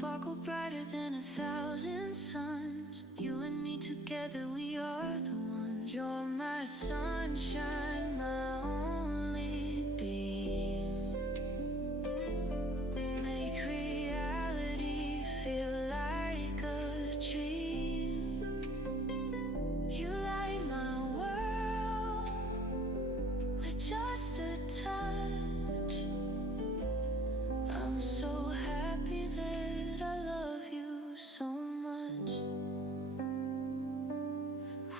sparkle brighter than 1,000 suns. You and me together, we are the ones. You're my sunshine, my only beam. Make reality feel like a dream. You light my world with just a touch. I'm so happy that I love you so much.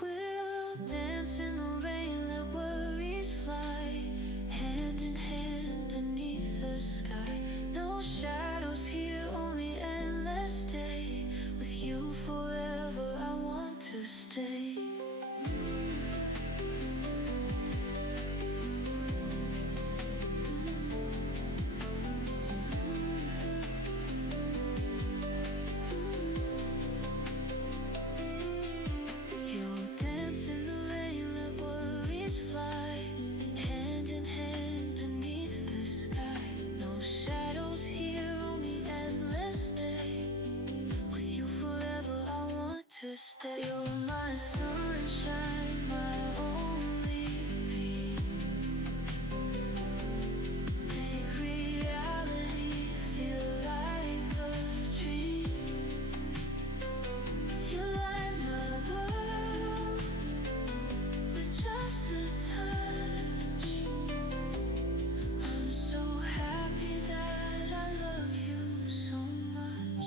We'll dance in the rain, let worries fly, hand in hand beneath the sky. No shadows here, only endless day. With you forever, I want to stay. To stay, you're my sunshine, my only beam. Make reality feel like a dream. You light my world with just a touch. I'm so happy that I love you so much.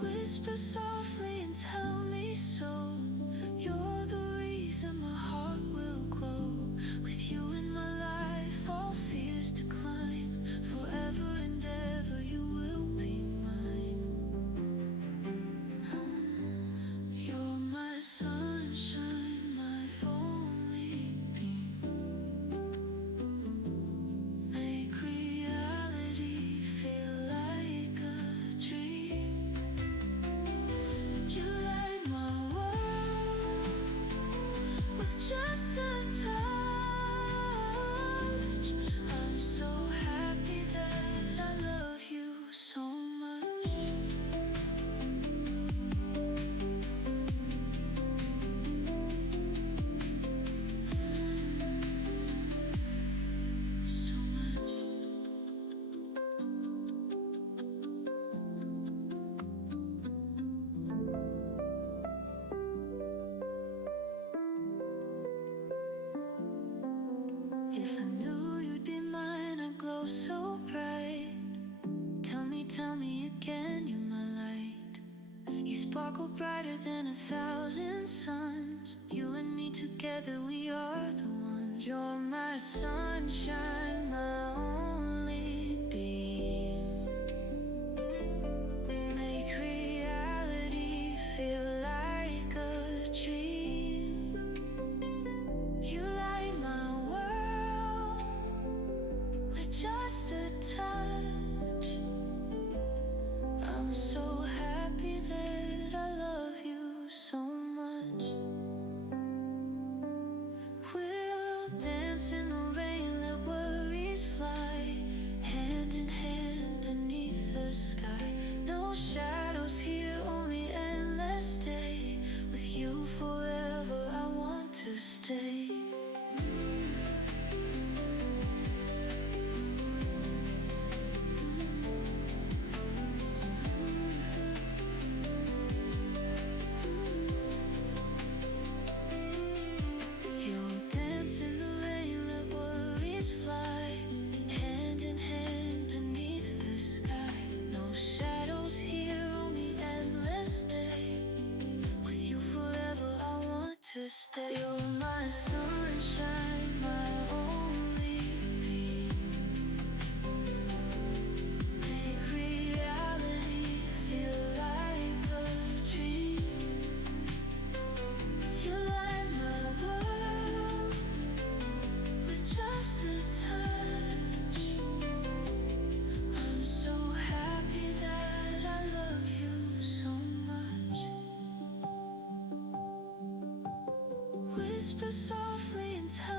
Whisper softly and tell me so. You're the reason my heart will glow. With you in my life, all fears decline. Forever and ever, you will be mine. You're my sunshine, my only beam. Make reality feel like a dream. You light my world with just a touch. I'm so happy that I love you so much. So much. If I knew you'd be mine, I'd glow so bright. Tell me again, you're my light. You sparkle brighter than 1,000 suns. You and me together, we are the ones. You're my sunshine, my only beam. Make reality feel like a dream. You light my world with just a touch. I'm so happy that I love you so much. We'll dance in the rain, let worries fly, hand in hand beneath the sky. No shadows here, only endless day. With you forever, I want to stay. To stay, you're my sunshine, my only beam. Make reality feel like a dream. You light my world with just a touch. I'm so happy that I love you so much. Whisper softly and tell